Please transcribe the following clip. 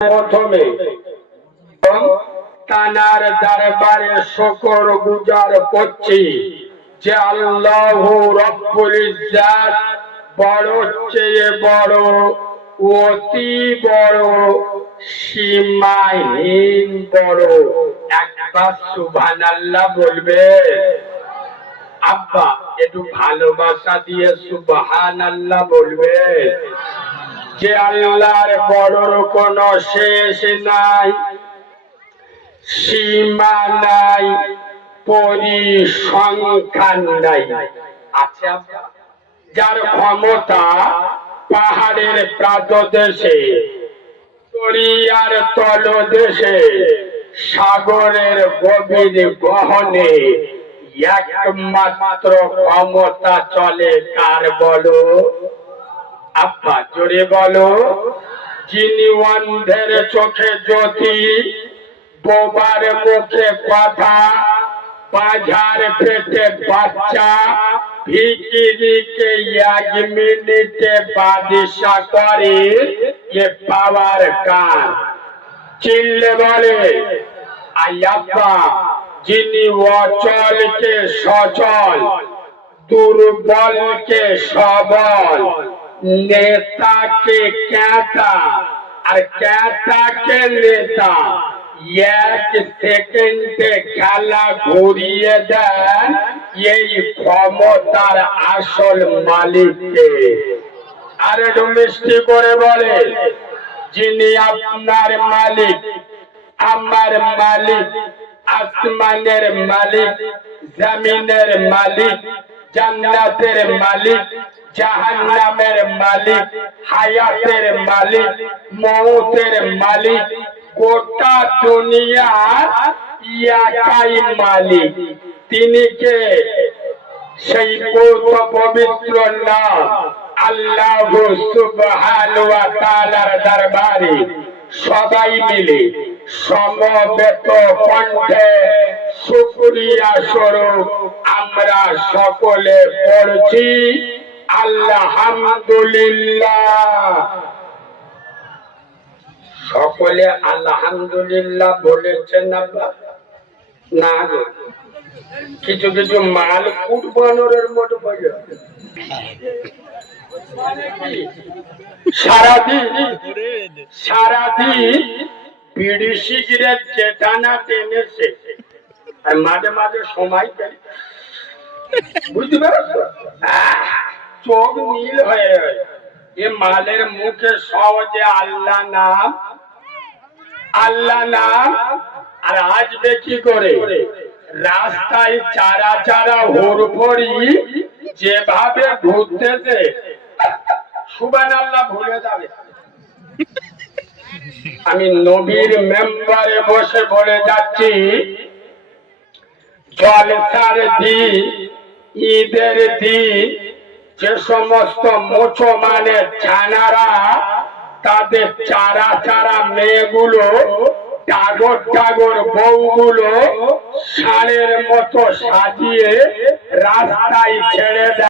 প্রথমে তানার দরবারে শকর গুজার করছি যে আল্লাহ রব্বুল ইজ্জাত বড় চেয়ে বড়, অতি বড়, সীমাহীন বড়। একবার সুবহানাল্লাহ বলবে, আব্বা, একটু ভালোবাসা দিয়ে সুবহানাল্লাহ বলবে। যে আল্লাহর বড়র কোনো শেষ নাই, সীমা নাই, পরিসংখ্যান নাই। আচ্ছা যার ক্ষমতা পাহাড়ের প্রাতদেশে, দরিয়ার তলদেশে, সাগরের গভীর গহনে একমাত্র ক্ষমতা চলে কার বলো? আব্বা, জোরে বলো। যিনি অন্ধের চোখে জ্যোতি, বোবার মুখে কথা বাজার পেটে বাচ্চা, ভিকিরিকে এক মিনিটে বাদিশা করে এ পাওয়ার কার চিল্লে বলে আয়াপ্পা যিনি অচলকে সচল, দুর্বলকে সবল নেতাকে ক্যাটা আর ক্যাটাকে নেতা। এক সেকেন্ডে খেলা ঘুরিয়ে দেন এই ক্ষমতার আসল মালিককে। আর একটু মিষ্টি করে বলে, যিনি আপনার মালিক, আমার মালিক, আসমানের মালিক, জমিনের মালিক, জান্নাতের মালিক, জাহান্নামের মালিক, হায়াতের মালিক, মৌতের মালিক, গোটা দুনিয়ার একাই মালিক। তিনি কে? সেই পৌত পবিত্র নাম আল্লাহ সুবহান ওয়া তাআলার দরবারে সবাই মিলে সমবেত কণ্ঠে শুকরিয়া স্বরূপ আমরা সকলে পড়ছি। আলহামদুলিল্লাহ। সকলে আলহামদুলিল্লাহ বলেছেন না কিছু কিছু মাল কুট বানরের মতো সারাদিন বিড়ি সিগারেট চেটানা টেনেছে। মাঝে মাঝে সময় বুঝতে পারছ? চোখ নীল হয়ে এ মালের মুখে সহজে আল্লাহ নাম আল্লাহ নাম, আর আসবে কি করে? রাস্তায় চারা চারা হুড়ফড়ি যেভাবে ঘুরতেছে সুবান আল্লাহ ভুলে যাবে। আমি নবীর মেম্বারে বসে বলে যাচ্ছি, জলসার দিন, ঈদের দিন যে সমস্ত মুসলমানের ছানারা, তাদের চারা চারা মেয়েগুলো টাগর টাগর বউগুলো সারের মতো সাজিয়ে রাস্তায় ছেড়ে দেয়।